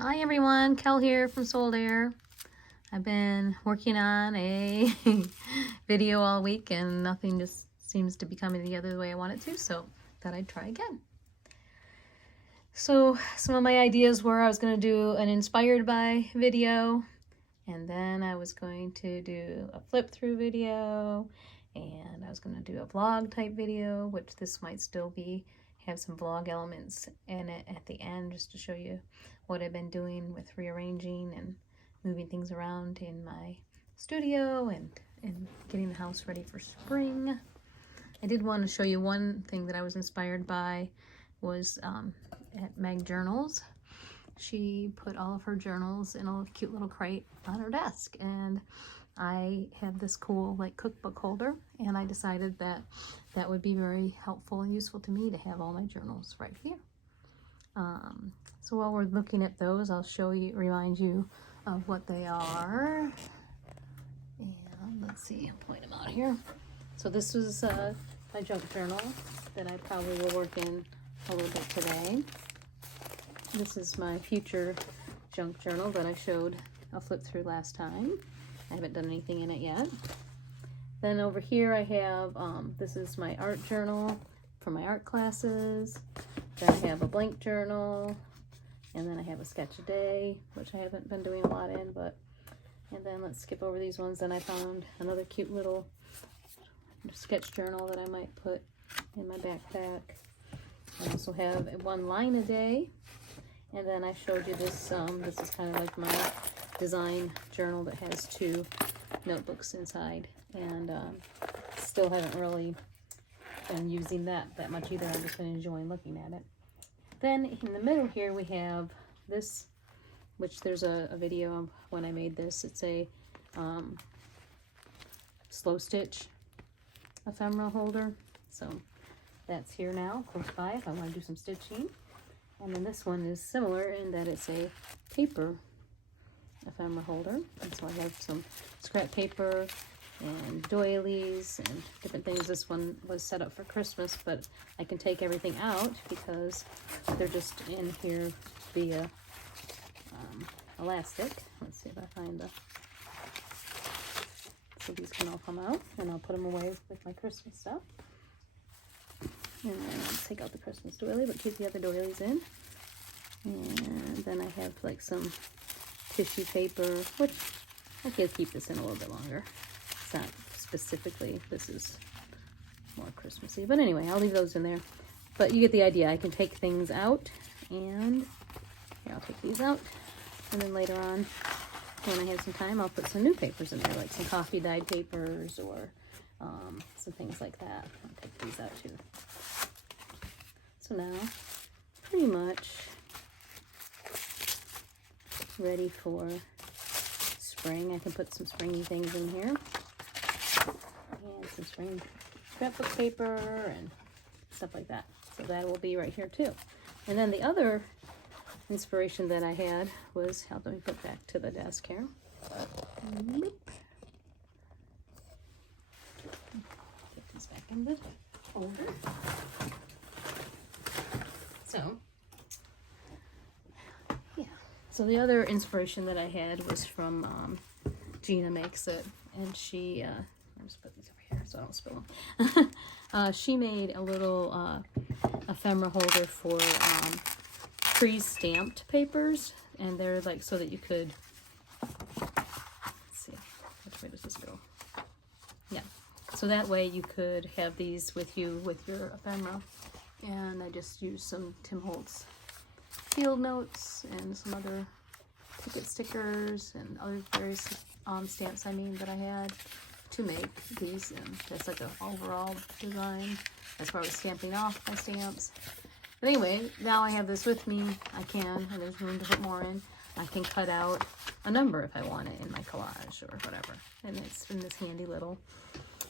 Hi everyone, Kel here from Sold Air. I've been working on a video all week and nothing just seems to be coming together the way I want it to, so thought I'd try again. So some of my ideas were I was going to do an inspired by video, and then I was going to do a flip through video, and I was going to do a vlog type video, which this might still be, have some vlog elements in it at the end just to show you what I've been doing with rearranging and moving things around in my studio and getting the house ready for spring. I did want to show you one thing that I was inspired by was at Meg Journals. She put all of her journals in a cute little crate on her desk, and I have this cool like cookbook holder, and I decided that that would be very helpful and useful to me to have all my journals right here. So while we're looking at those, I'll remind you of what they are. And let's see, I'll point them out here. So this was my junk journal that I probably will work in a little bit today. This is my future junk journal that I showed a flip through last time. I haven't done anything in it yet. Then over here I have, this is my art journal for my art classes. Then I have a blank journal, and then I have a sketch a day, which I haven't been doing a lot in, and then let's skip over these ones. Then I found another cute little sketch journal that I might put in my backpack. I also have one line a day, and then I showed you this, this is kind of like my design journal that has 2 notebooks inside, and still haven't really been using that much either. I've just been enjoying looking at it. Then in the middle here we have this, which there's a video of when I made this. It's a slow stitch ephemera holder, so that's here now, close by if I want to do some stitching. And then this one is similar in that it's a paper ephemera holder, and so I have some scrap paper and doilies and different things. This one was set up for Christmas, but I can take everything out because they're just in here via elastic. Let's see if I find the, so these can all come out, and I'll put them away with my Christmas stuff. And then I'll take out the Christmas doily, but keep the other doilies in. And then I have like some tissue paper, which I could keep this in a little bit longer. It's not specifically, this is more Christmassy, but anyway, I'll leave those in there. But you get the idea. I can take things out, and here, I'll take these out, and then later on, when I have some time, I'll put some new papers in there, like some coffee dyed papers or some things like that. I'll take these out too. So now, pretty much ready for spring. I can put some springy things in here, and some spring scrapbook paper and stuff like that. So that will be right here too. And then the other inspiration that I had was, let me put back to the desk here. Get this back in the folder. So the other inspiration that I had was from Gina Makes It, and she, I'll just put these over here so I don't spill them. She made a little ephemera holder for pre-stamped papers, and they're like so that you could, let's see, which way does this go? Yeah, so that way you could have these with you with your ephemera. And I just used some Tim Holtz field notes and some other ticket stickers and other various stamps that I had to make these. And that's like an overall design. That's where I was stamping off my stamps. But anyway, now I have this with me. I can, and there's room to put more in. I can cut out a number if I want it in my collage or whatever. And it's in this handy little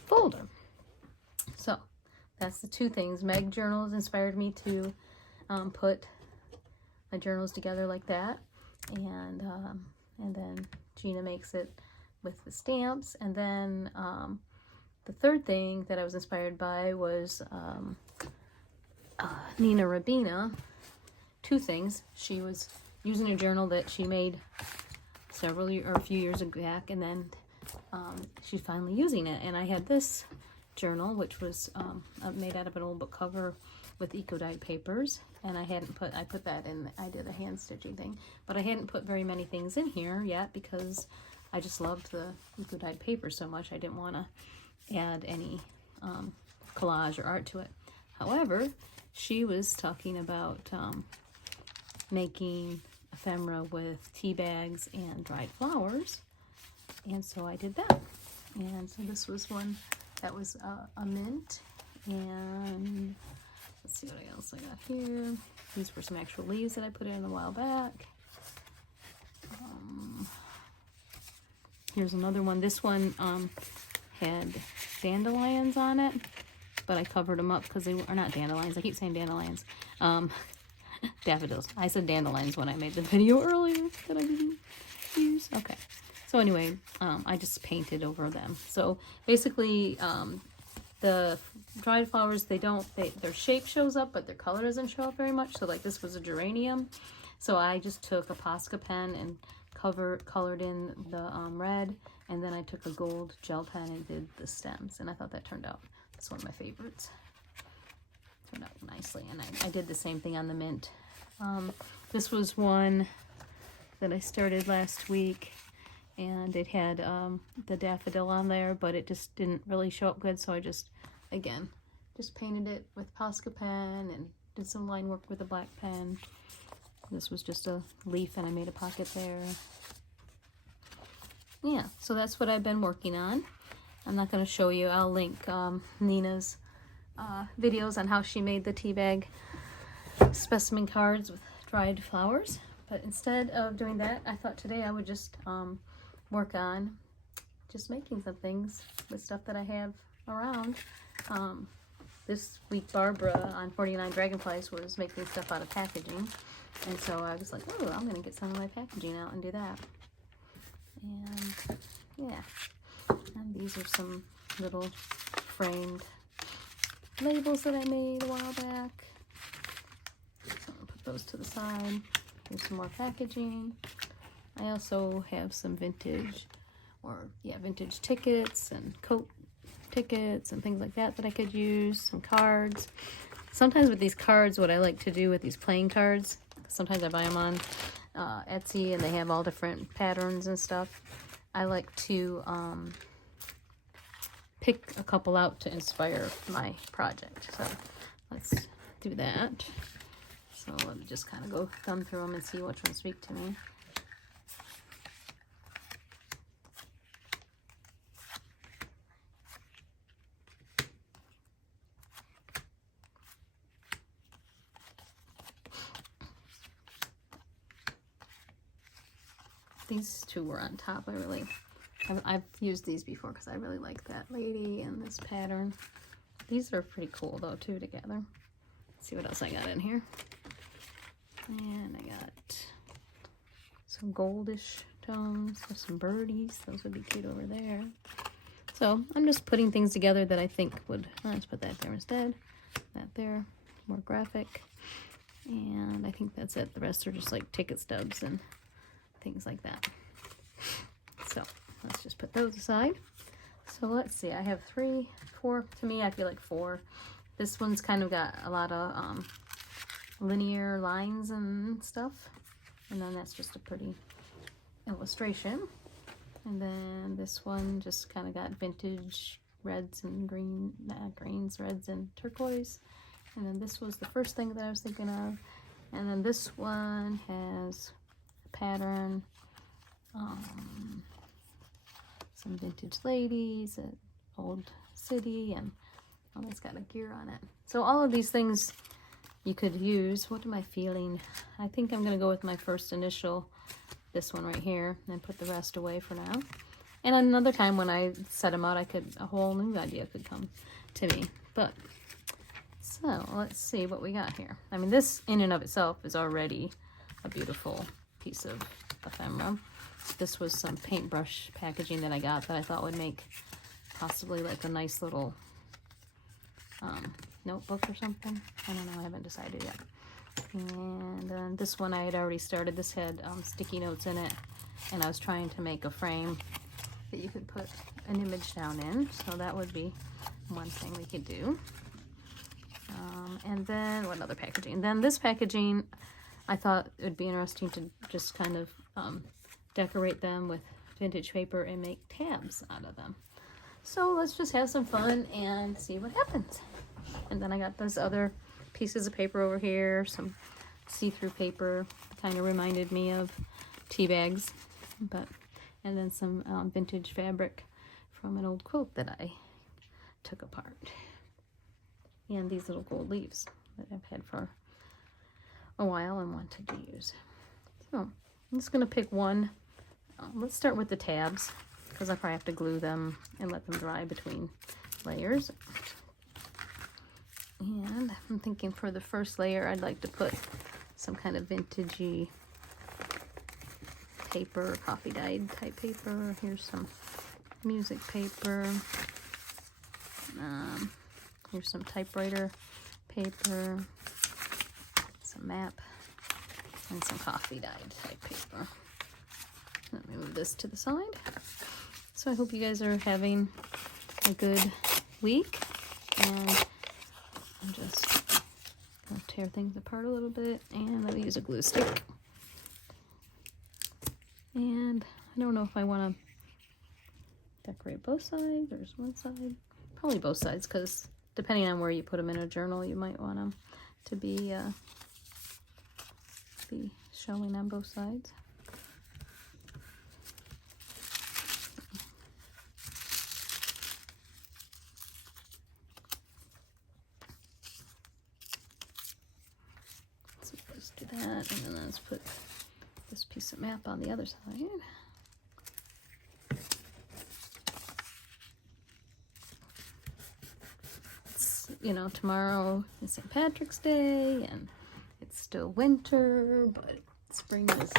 folder. So that's the 2 things. Meg Journals inspired me to put my journals together like that, and then Gina Makes It with the stamps. And then the third thing that I was inspired by was Nina Rabina. 2 things. She was using a journal that she made a few years back, and then she's finally using it. And I had this journal, which was made out of an old book cover with eco-dyed papers, and I put that in. I did a hand stitching thing, but I hadn't put very many things in here yet because I just loved the eco-dyed paper so much. I didn't want to add any collage or art to it. However, she was talking about making ephemera with tea bags and dried flowers, and so I did that. And so this was one that was a mint, and let's see what else I got here. These were some actual leaves that I put in a while back. Here's another one. This one had dandelions on it, but I covered them up because they are not dandelions. I keep saying dandelions. Daffodils. I said dandelions when I made the video earlier that I didn't use. Okay. So anyway, I just painted over them. So basically, the dried flowers, their shape shows up, but their color doesn't show up very much. So like this was a geranium. So I just took a Posca pen and colored in the red, and then I took a gold gel pen and did the stems. And I thought that turned out, it's one of my favorites. Turned out nicely. And I did the same thing on the mint. This was one that I started last week, and it had the daffodil on there, but it just didn't really show up good. So I just painted it with Posca pen and did some line work with a black pen. This was just a leaf, and I made a pocket there. Yeah, so that's what I've been working on. I'm not going to show you. I'll link Nina's videos on how she made the tea bag specimen cards with dried flowers. But instead of doing that, I thought today I would just work on just making some things with stuff that I have around. This week Barbara on 49 Dragonflies was making stuff out of packaging, and so I was like, oh, I'm gonna get some of my packaging out and do that. And yeah, and these are some little framed labels that I made a while back. So I'm gonna put those to the side. Here's some more packaging. I also have some vintage tickets and coat tickets and things like that I could use, some cards. Sometimes with these cards, what I like to do with these playing cards, sometimes I buy them on Etsy, and they have all different patterns and stuff. I like to pick a couple out to inspire my project. So let's do that. So let me just kind of go thumb through them and see which ones speak to me. These two were on top. I've used these before because I really like that lady and this pattern. These are pretty cool though too together. Let's see what else I got in here. And I got some goldish tones with some birdies. Those would be cute over there. So I'm just putting things together that I think would, let's put that there instead. That there, more graphic. And I think that's it. The rest are just like ticket stubs and things like that. So let's just put those aside. So let's see, I have 3, 4, to me I feel like 4. This one's kind of got a lot of linear lines and stuff, and then that's just a pretty illustration. And then this one just kind of got vintage reds and greens, reds and turquoise. And then this was the first thing that I was thinking of. And then this one has pattern, some vintage ladies, an old city, and it's got a gear on it. So all of these things you could use. What am I feeling? I think I'm gonna go with my first initial, this one right here, and put the rest away for now. And another time when I set them out, a whole new idea could come to me. But so let's see what we got here. I mean, this in and of itself is already a beautiful piece of ephemera. This was some paintbrush packaging that I got that I thought would make possibly like a nice little notebook or something. I don't know, I haven't decided yet. And this one I had already started. This had sticky notes in it, and I was trying to make a frame that you could put an image down in, so that would be one thing we could do. And then what other packaging? And then this packaging, I thought it would be interesting to just kind of decorate them with vintage paper and make tabs out of them. So let's just have some fun and see what happens. And then I got those other pieces of paper over here, some see-through paper, kind of reminded me of tea bags, and then some vintage fabric from an old quilt that I took apart. And these little gold leaves that I've had for a while and wanted to use. So I'm just going to pick one. Let's start with the tabs, because I probably have to glue them and let them dry between layers. And I'm thinking for the first layer, I'd like to put some kind of vintagey paper, coffee dyed type paper. Here's some music paper. Here's some typewriter paper, some map, and some coffee dyed type paper. Let me move this to the side. So I hope you guys are having a good week, and I'm just gonna tear things apart a little bit, and let me use a glue stick. And I don't know if I want to decorate both sides or just one side. Probably both sides, because depending on where you put them in a journal, you might want them to be showing on both sides. So let's do that, and then let's put this piece of map on the other side. You know, tomorrow is St. Patrick's Day, and it's still winter, but spring is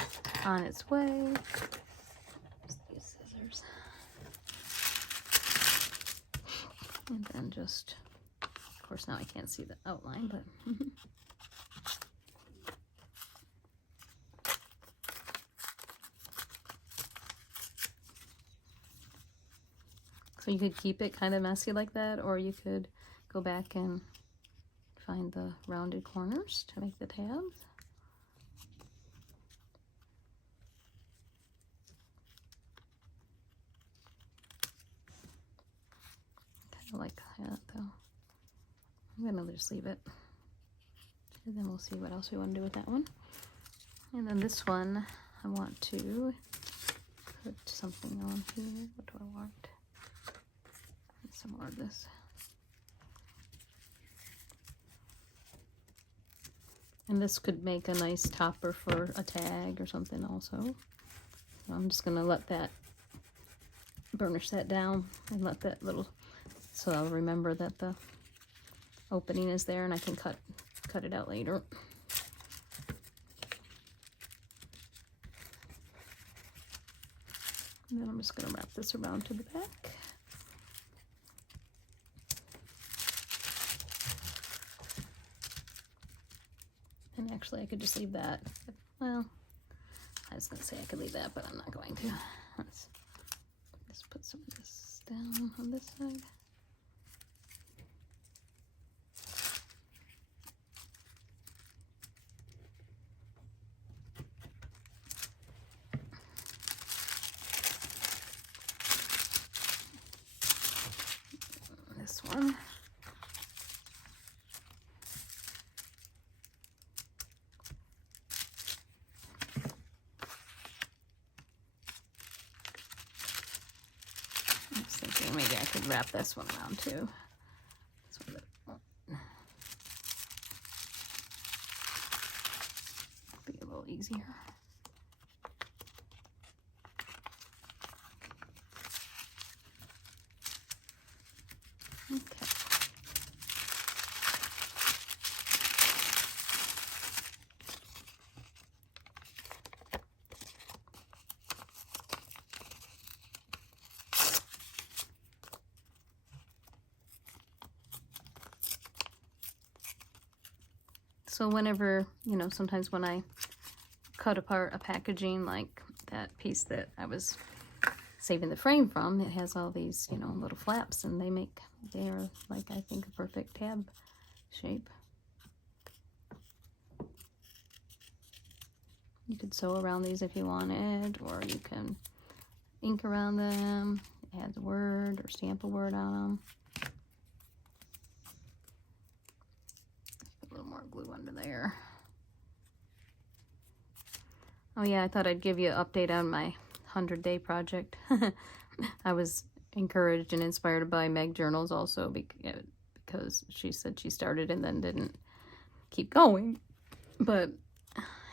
on its way. These scissors. And then just, of course, now I can't see the outline, but so you could keep it kind of messy like that, or you could go back and find the rounded corners to make the tabs. Kind of like that though. I'm gonna just leave it, and then we'll see what else we want to do with that one. And then this one, I want to put something on here. What do I want? Some more of this. And this could make a nice topper for a tag or something also. So I'm just gonna let that, burnish that down and let that little, so I'll remember that the opening is there and I can cut it out later. And then I'm just gonna wrap this around to the back. And actually I could just leave that. Well, I was gonna say I could leave that, but I'm not going to. Let's just put some of this down on this side. This one. Maybe I could wrap this one around too. So that be a little easier. Okay. So whenever, you know, sometimes when I cut apart a packaging, like that piece that I was saving the frame from, it has all these, you know, little flaps, and they're like, I think, a perfect tab shape. You could sew around these if you wanted, or you can ink around them, add the word or stamp a word on them. Put a little more glue under there. Oh yeah, I thought I'd give you an update on my 100-day project. I was encouraged and inspired by Meg Journals also, because she said she started and then didn't keep going.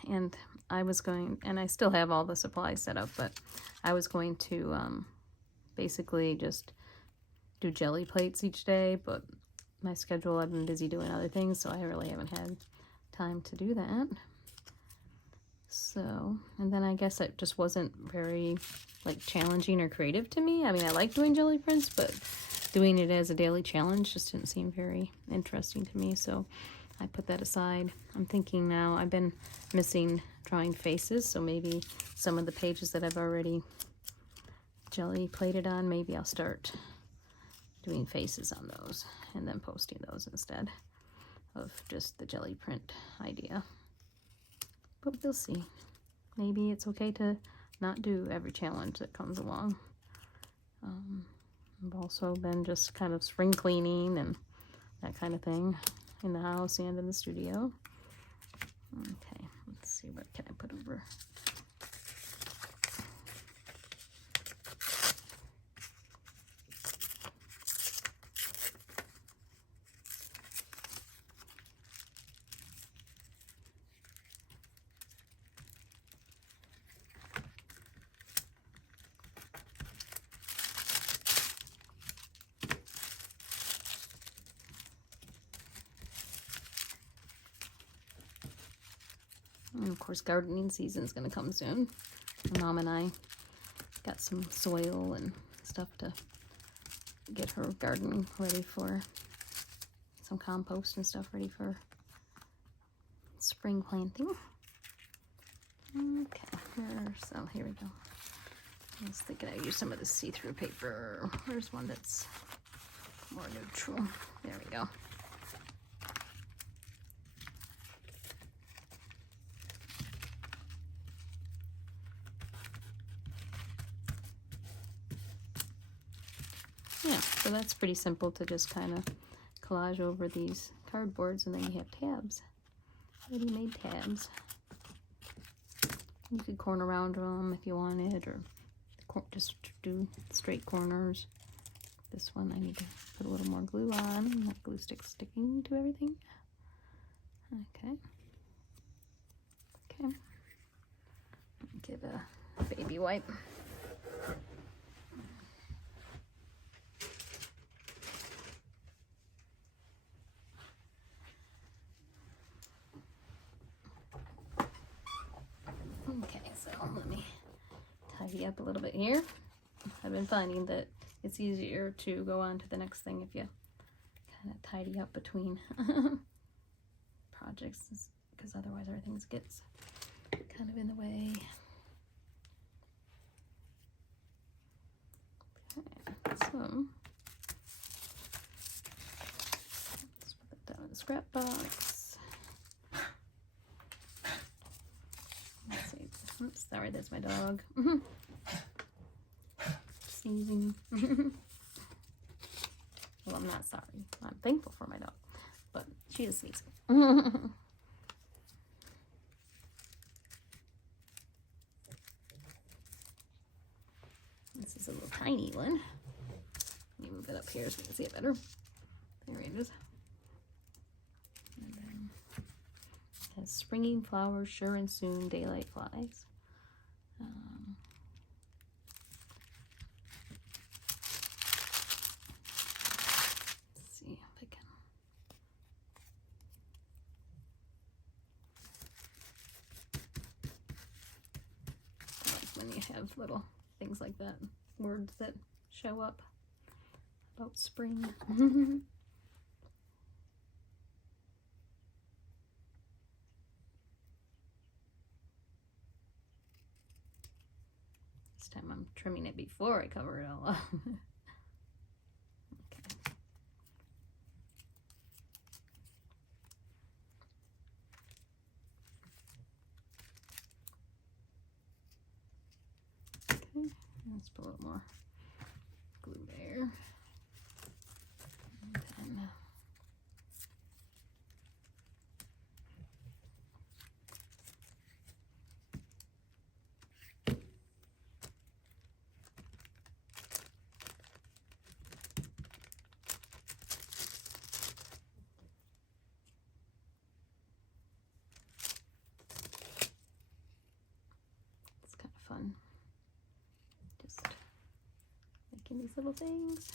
And I was going, and I still have all the supplies set up, but I was going to basically just do jelly plates each day, but my schedule, I've been busy doing other things, so I really haven't had time to do that. So, and then I guess it just wasn't very, like, challenging or creative to me. I mean, I like doing jelly prints, but doing it as a daily challenge just didn't seem very interesting to me, so I put that aside. I'm thinking now, I've been missing drawing faces, so maybe some of the pages that I've already jelly plated on, maybe I'll start doing faces on those and then posting those instead of just the jelly print idea. But we'll see. Maybe it's okay to not do every challenge that comes along. I've also been just kind of spring cleaning and that kind of thing in the house and in the studio. Okay, let's see, what can I put over? And of course, gardening season's gonna come soon. My mom and I got some soil and stuff to get her garden ready for, some compost and stuff ready for spring planting. Okay, so here we go. I was thinking I'd use some of the see-through paper. Where's one that's more neutral? There we go. Yeah, so that's pretty simple to just kind of collage over these cardboards, and then you have tabs, ready-made tabs. You could corner around them if you wanted, or just do straight corners. This one I need to put a little more glue on, and that glue stick's sticking to everything. Okay. Okay. Give a baby wipe. Okay, so let me tidy up a little bit here. I've been finding that it's easier to go on to the next thing if you kind of tidy up between projects, because otherwise our things get kind of in the way. Okay, so let's put that down in the scrap box. Let's see. Oops, sorry, that's my dog. Sneezing. Well, I'm not sorry. I'm thankful for my dog, but she is sneezing. This is a little tiny one. Let me move it up here so you can see it better. There it is. And then it has springing flowers, sure and soon, daylight flies. Let's see if I can. I like when you have little things like that, words that show up about spring. This time I'm trimming it before I cover it all up. Okay, let's put a little more glue there. And then, it's kind of fun, just making these little things.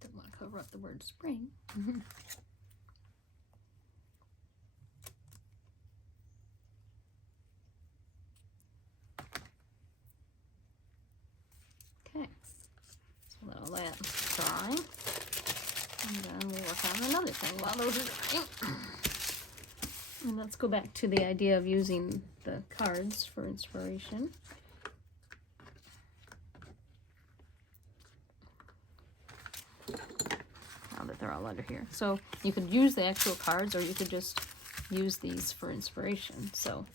Don't want to cover up the word spring. Okay, so let all that dry, and then we'll work on another thing while those are drying. And let's go back to the idea of using the cards for inspiration. Now that they're all under here. So you could use the actual cards, or you could just use these for inspiration. So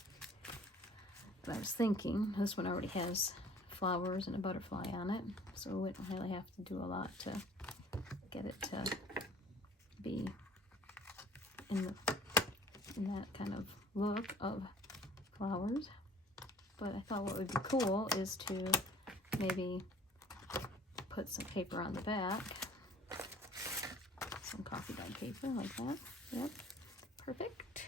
but I was thinking, this one already has flowers and a butterfly on it, so we don't really have to do a lot to get it to be in that kind of look of flowers. But I thought what would be cool is to maybe put some paper on the back, some coffee dyed paper like that. Yep, perfect.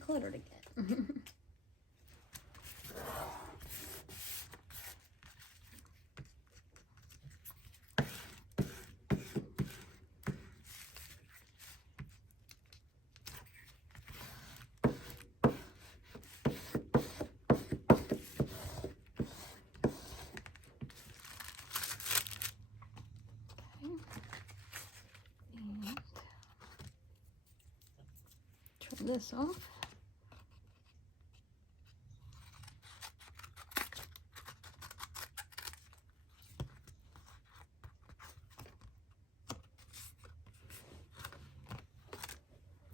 Cluttered again. Trim this off.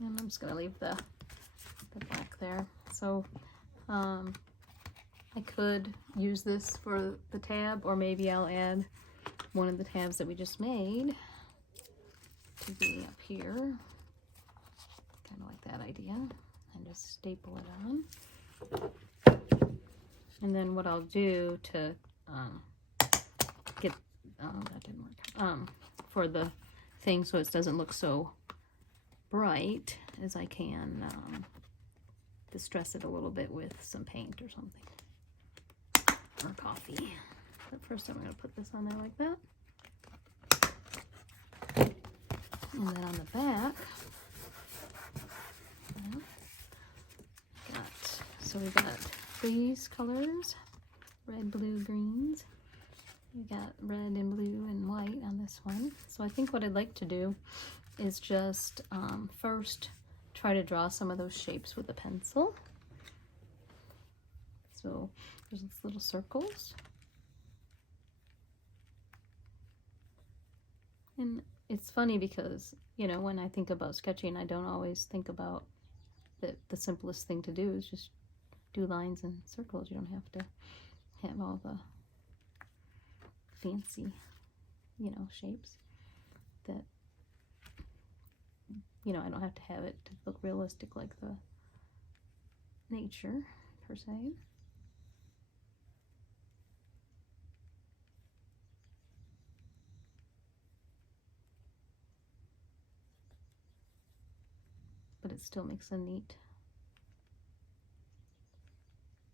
And I'm just going to leave the black there. So I could use this for the tab, or maybe I'll add one of the tabs that we just made to be up here. Kind of like that idea. And just staple it on. And then what I'll do to get, that didn't work, for the thing so it doesn't look so bright, as I can distress it a little bit with some paint or something, or coffee. But first I'm going to put this on there like that, and then on the back, so we got these colors, red, blue, greens. We got red and blue and white on this one. So I think what I'd like to do is just first try to draw some of those shapes with a pencil. So there's these little circles. And it's funny because, you know, when I think about sketching, I don't always think about that the simplest thing to do is just do lines and circles. You don't have to have all the fancy, you know, shapes that, you know, I don't have to have it to look realistic like the nature per se. but it still makes a neat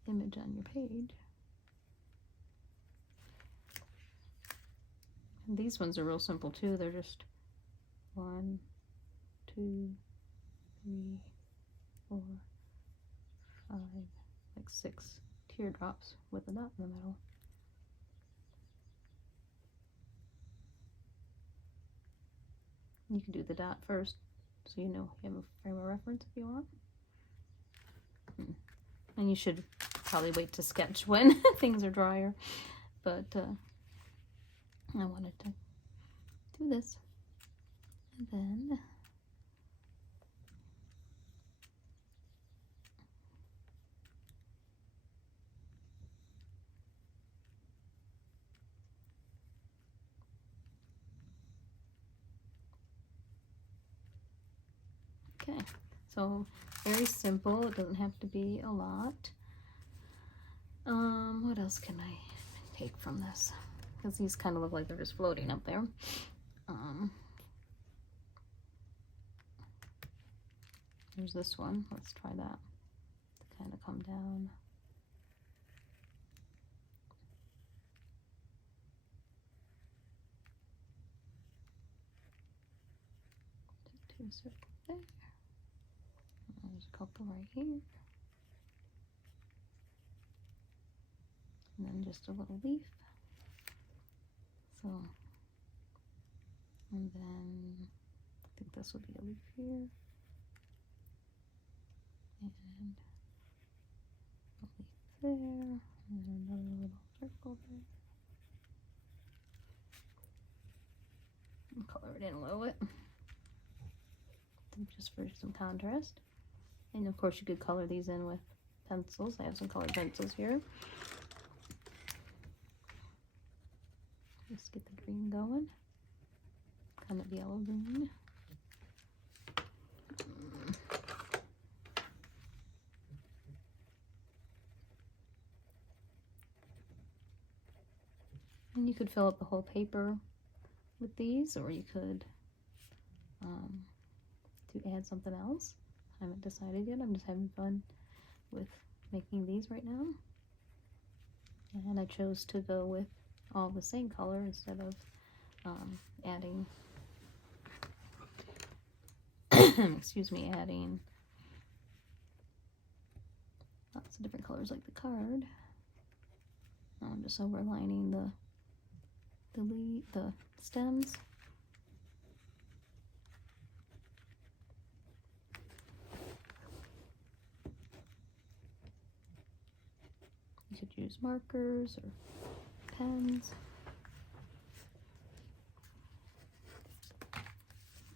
image on your page. And these ones are real simple too. They're just 1, 2, 3, 4, 5, like 6 teardrops with a dot in the middle. You can do the dot first, so you know you have a frame of reference if you want. And you should probably wait to sketch when things are drier, but I wanted to do this. And then okay, so very simple. It doesn't have to be a lot. What else can I take from this? Because these kind of look like they're just floating up there. There's this one. Let's try that. To kind of come down. Do a circle there. There's a couple right here. And then just a little leaf. So, and then I think this will be a leaf here. And a leaf there. And another little circle there. And color it in a little bit. Just for some contrast. And of course you could color these in with pencils. I have some colored pencils here. Just get the green going. Kind of yellow green. And you could fill up the whole paper with these, or you could add something else. I haven't decided yet. I'm just having fun with making these right now. And I chose to go with all the same color instead of adding excuse me, adding lots of different colors like the card. Now I'm just overlining the stems. You could use markers or pens.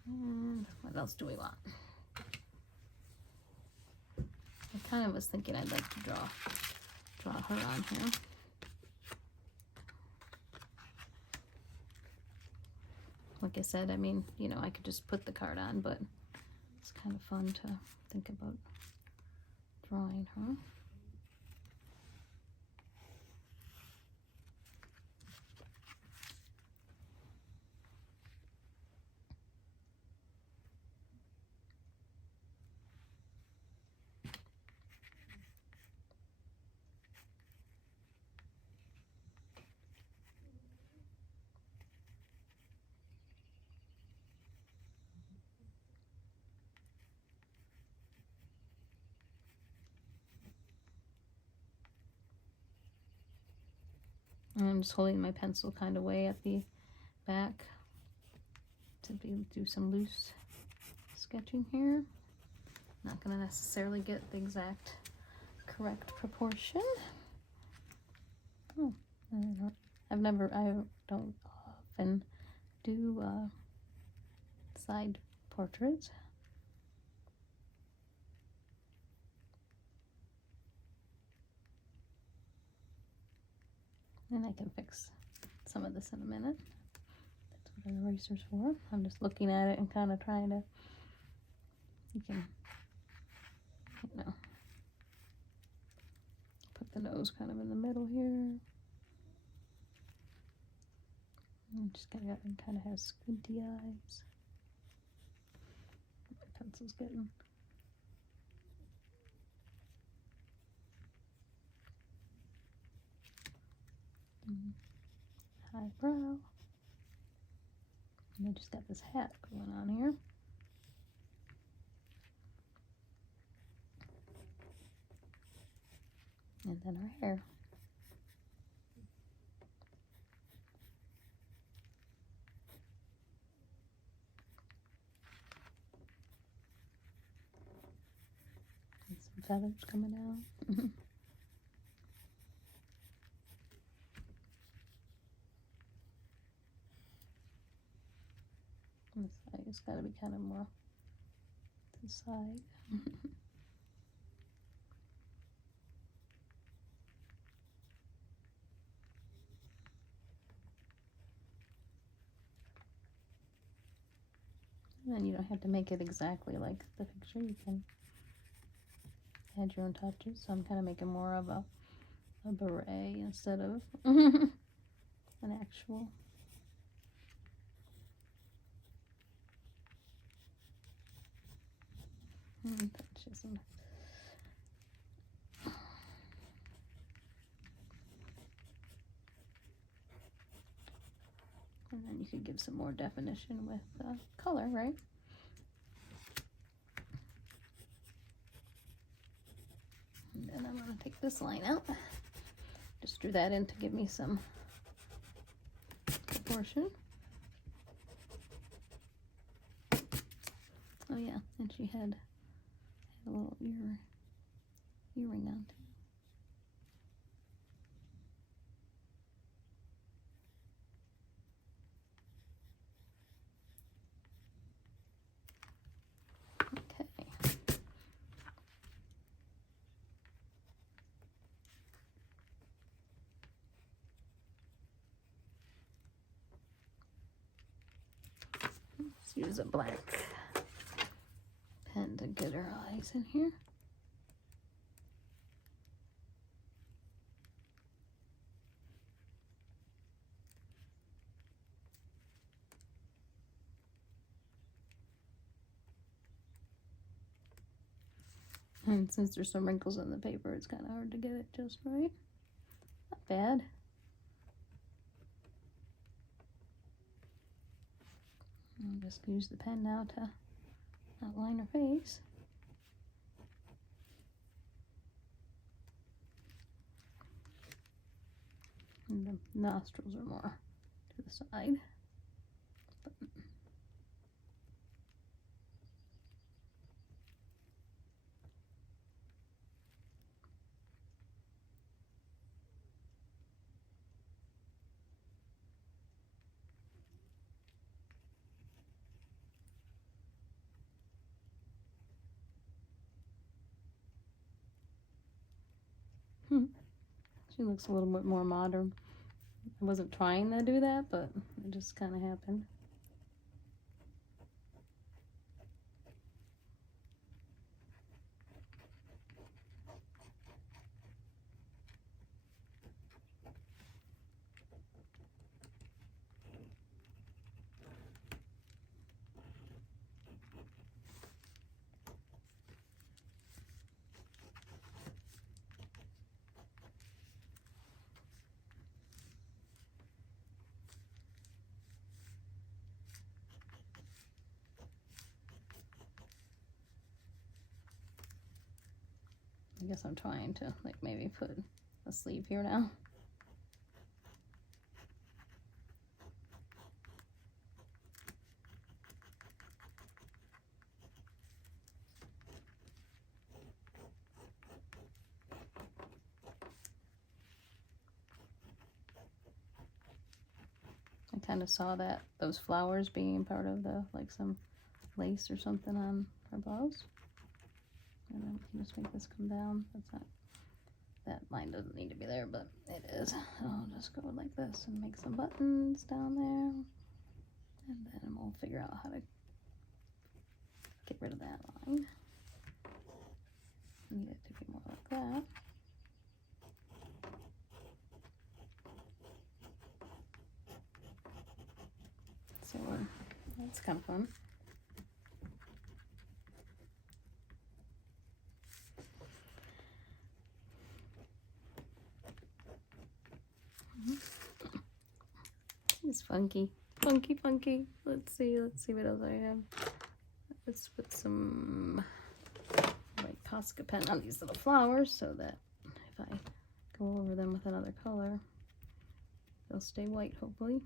And what else do we want? I kind of was thinking I'd like to draw her on here. Like I said, I mean, you know, I could just put the card on, but it's kind of fun to think about drawing her. And I'm just holding my pencil kind of way at the back to do some loose sketching here. Not going to necessarily get the exact correct proportion. Oh, I don't often do side portraits. And I can fix some of this in a minute. That's what an eraser's for. I'm just looking at it and kind of trying to, you can, you know, put the nose kind of in the middle here. And just kind of has squinty eyes. My pencil's getting Eyebrow. And I just got this hat going on here. And then our hair. And some feathers coming out. This side has got to be kind of more to the side. And you don't have to make it exactly like the picture. You can add your own touches. So I'm kind of making more of a beret instead of an actual. Touches them. And then you could give some more definition with color, right? And then I'm going to take this line out. Just drew that in to give me some proportion. Oh yeah, and she had a little earring on too. Okay. Let's use a black pen to get her eyes in here. And since there's some wrinkles on the paper, it's kind of hard to get it just right. Not bad. I'll just use the pen now to outline her face. And the nostrils are more to the side. She looks a little bit more modern. I wasn't trying to do that, but it just kind of happened. I guess I'm trying to like maybe put a sleeve here now. I kind of saw that those flowers being part of the like some lace or something on her blouse. And then we can just make this come down. That's not, that line doesn't need to be there, but it is. So I'll just go like this and make some buttons down there. And then we'll figure out how to get rid of that line. Need it to be more like that. So that's kind of fun. He's funky. Funky, funky. Let's see what else I have. Let's put some white Posca pen on these little flowers so that if I go over them with another color, they'll stay white, hopefully.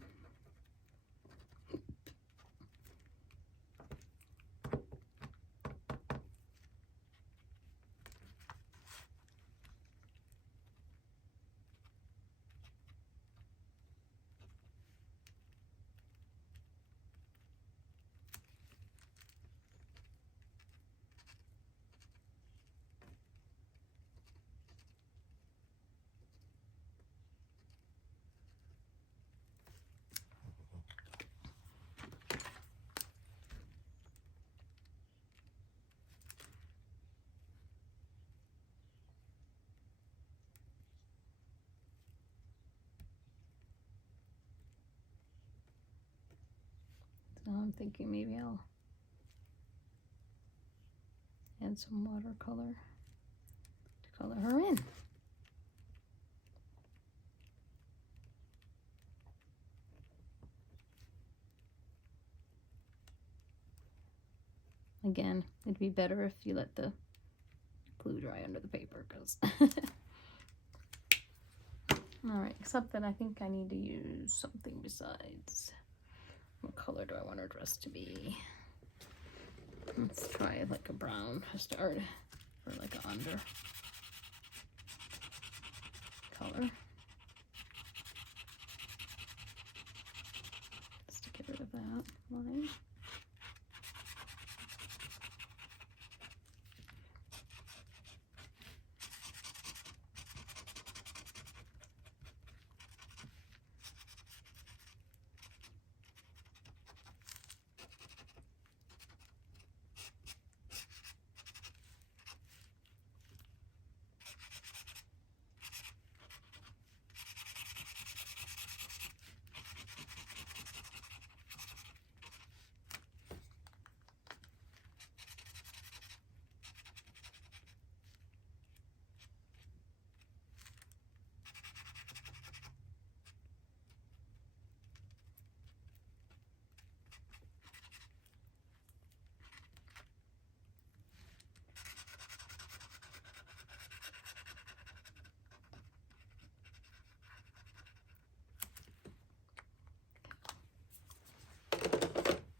So I'm thinking maybe I'll add some watercolor to color her in. Again, it'd be better if you let the glue dry under the paper, because alright, except that I think I need to use something besides. What color do I want her dress to be? Let's try like a brown to start, or like an under color. Just to get rid of that line.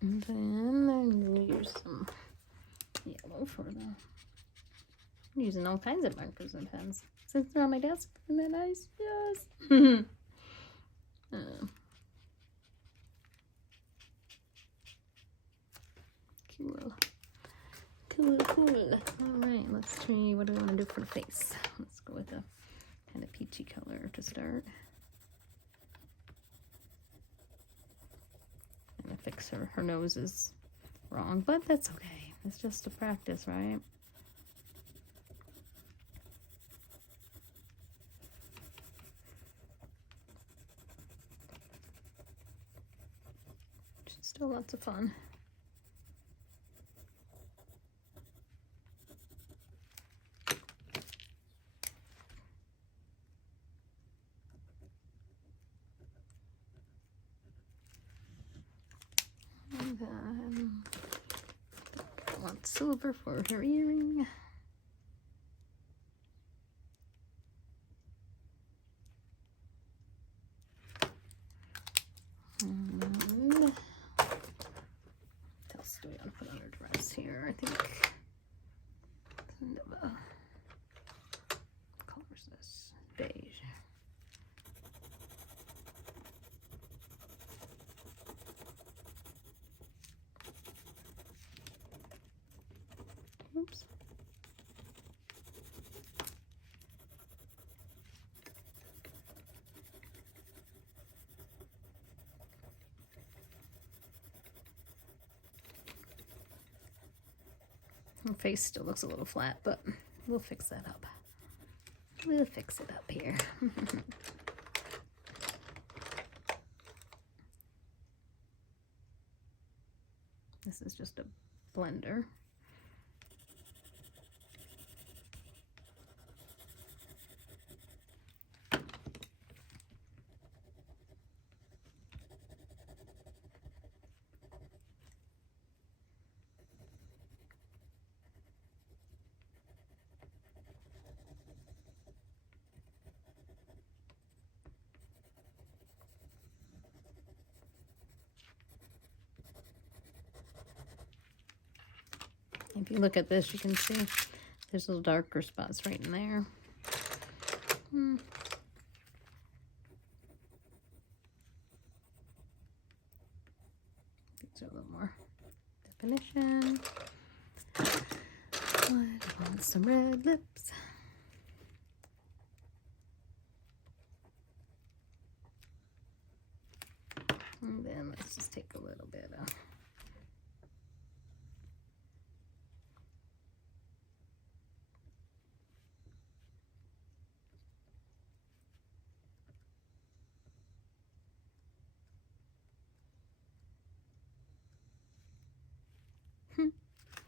And then I'm going to use some yellow for the... I'm using all kinds of markers and pens. Since they're on my desk, isn't that nice? Yes! Cool. Cool, cool. Alright, let's try, what do I want to do for the face? Let's go with a kind of peachy color to start. And fix her. Her nose is wrong, but that's okay. It's just a practice, right? She's still lots of fun. And then I want silver for her earring. And what else do we want to put on her dress here? I think kind of a, what color is this? Beige. Oops. Her face still looks a little flat, but we'll fix that up. We'll fix it up here. This is just a blender. If you look at this, you can see there's little darker spots right in there. These are a little more definition. I want some red lips. And then let's just take a little bit of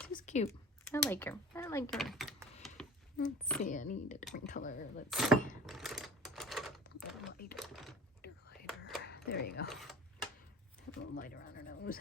she's cute. I like her. I like her. Let's see, I need a different color. Let's see. Lighter. There you go. A little lighter on her nose.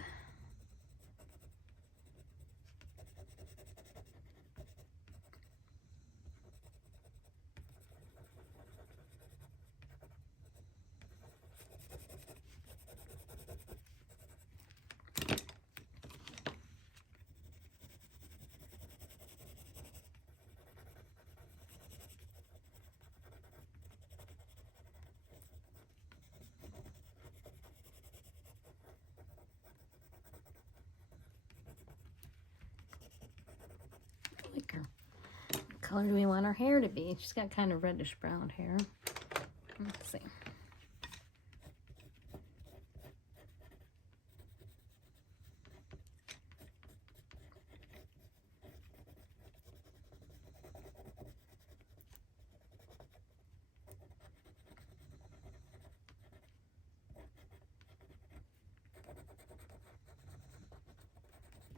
Like her. What color do we want her hair to be? She's got kind of reddish brown hair. Let's see.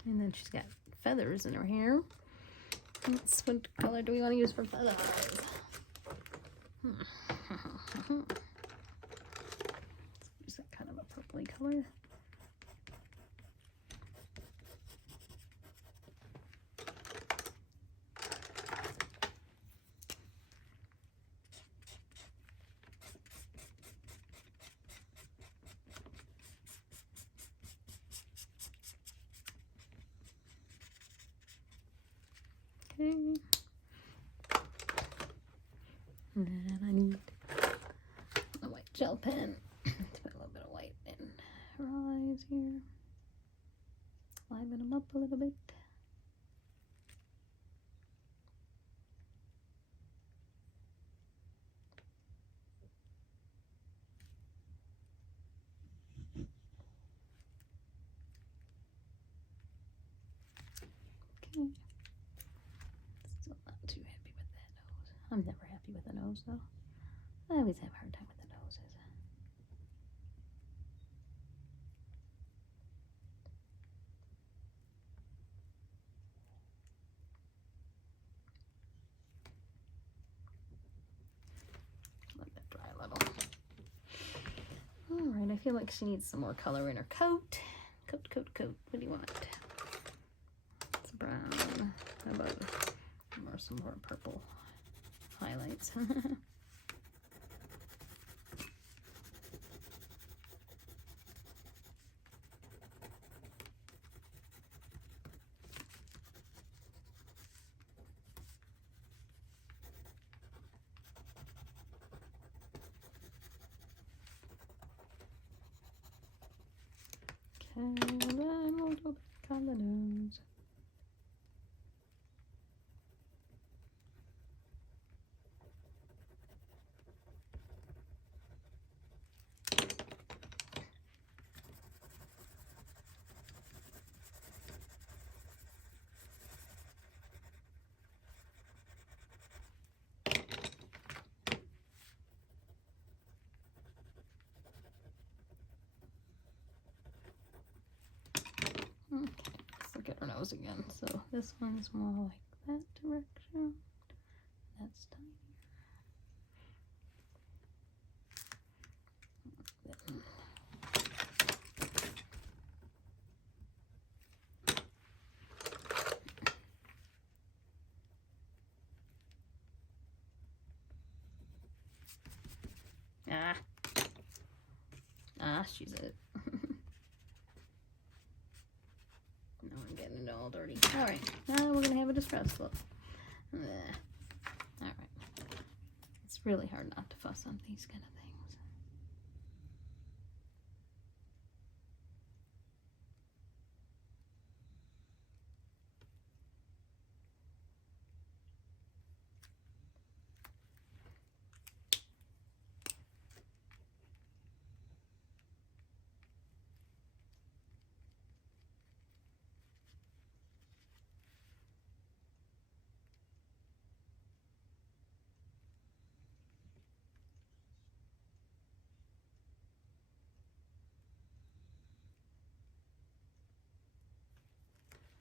And then she's got feathers in her hair. What color do we want to use for feathers? Use that kind of a purpley color. Okay. And then I need a white gel pen to put a little bit of white in her eyes here. Liven them up a little bit. Okay. Still not too happy with that nose. I'm never happy with the nose though. I always have a hard time with the noses. Let that dry a little. Alright, I feel like she needs some more color in her coat. Coat. What do you want? It's brown. How about some more purple highlights? Okay, and then we'll go back on the nose. Okay, let's look at her nose again. So this one's more like that direction. That's tinier. She's it. Now I'm getting it all all dirty. All right, now we're gonna have a distress look. All right. It's really hard not to fuss on these kind of things.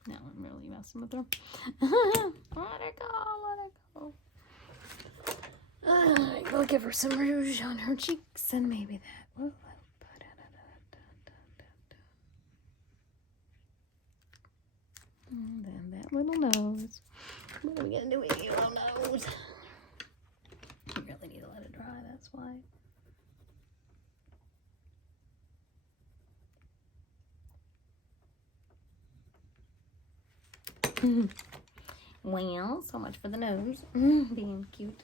Now I'm really messing with her. Let her go, let her go. Alright, we'll give her some rouge on her cheeks and maybe that will help. And then that little nose. What are we gonna do with your little nose? You really need to let it dry, that's why. Well, so much for the nose being cute.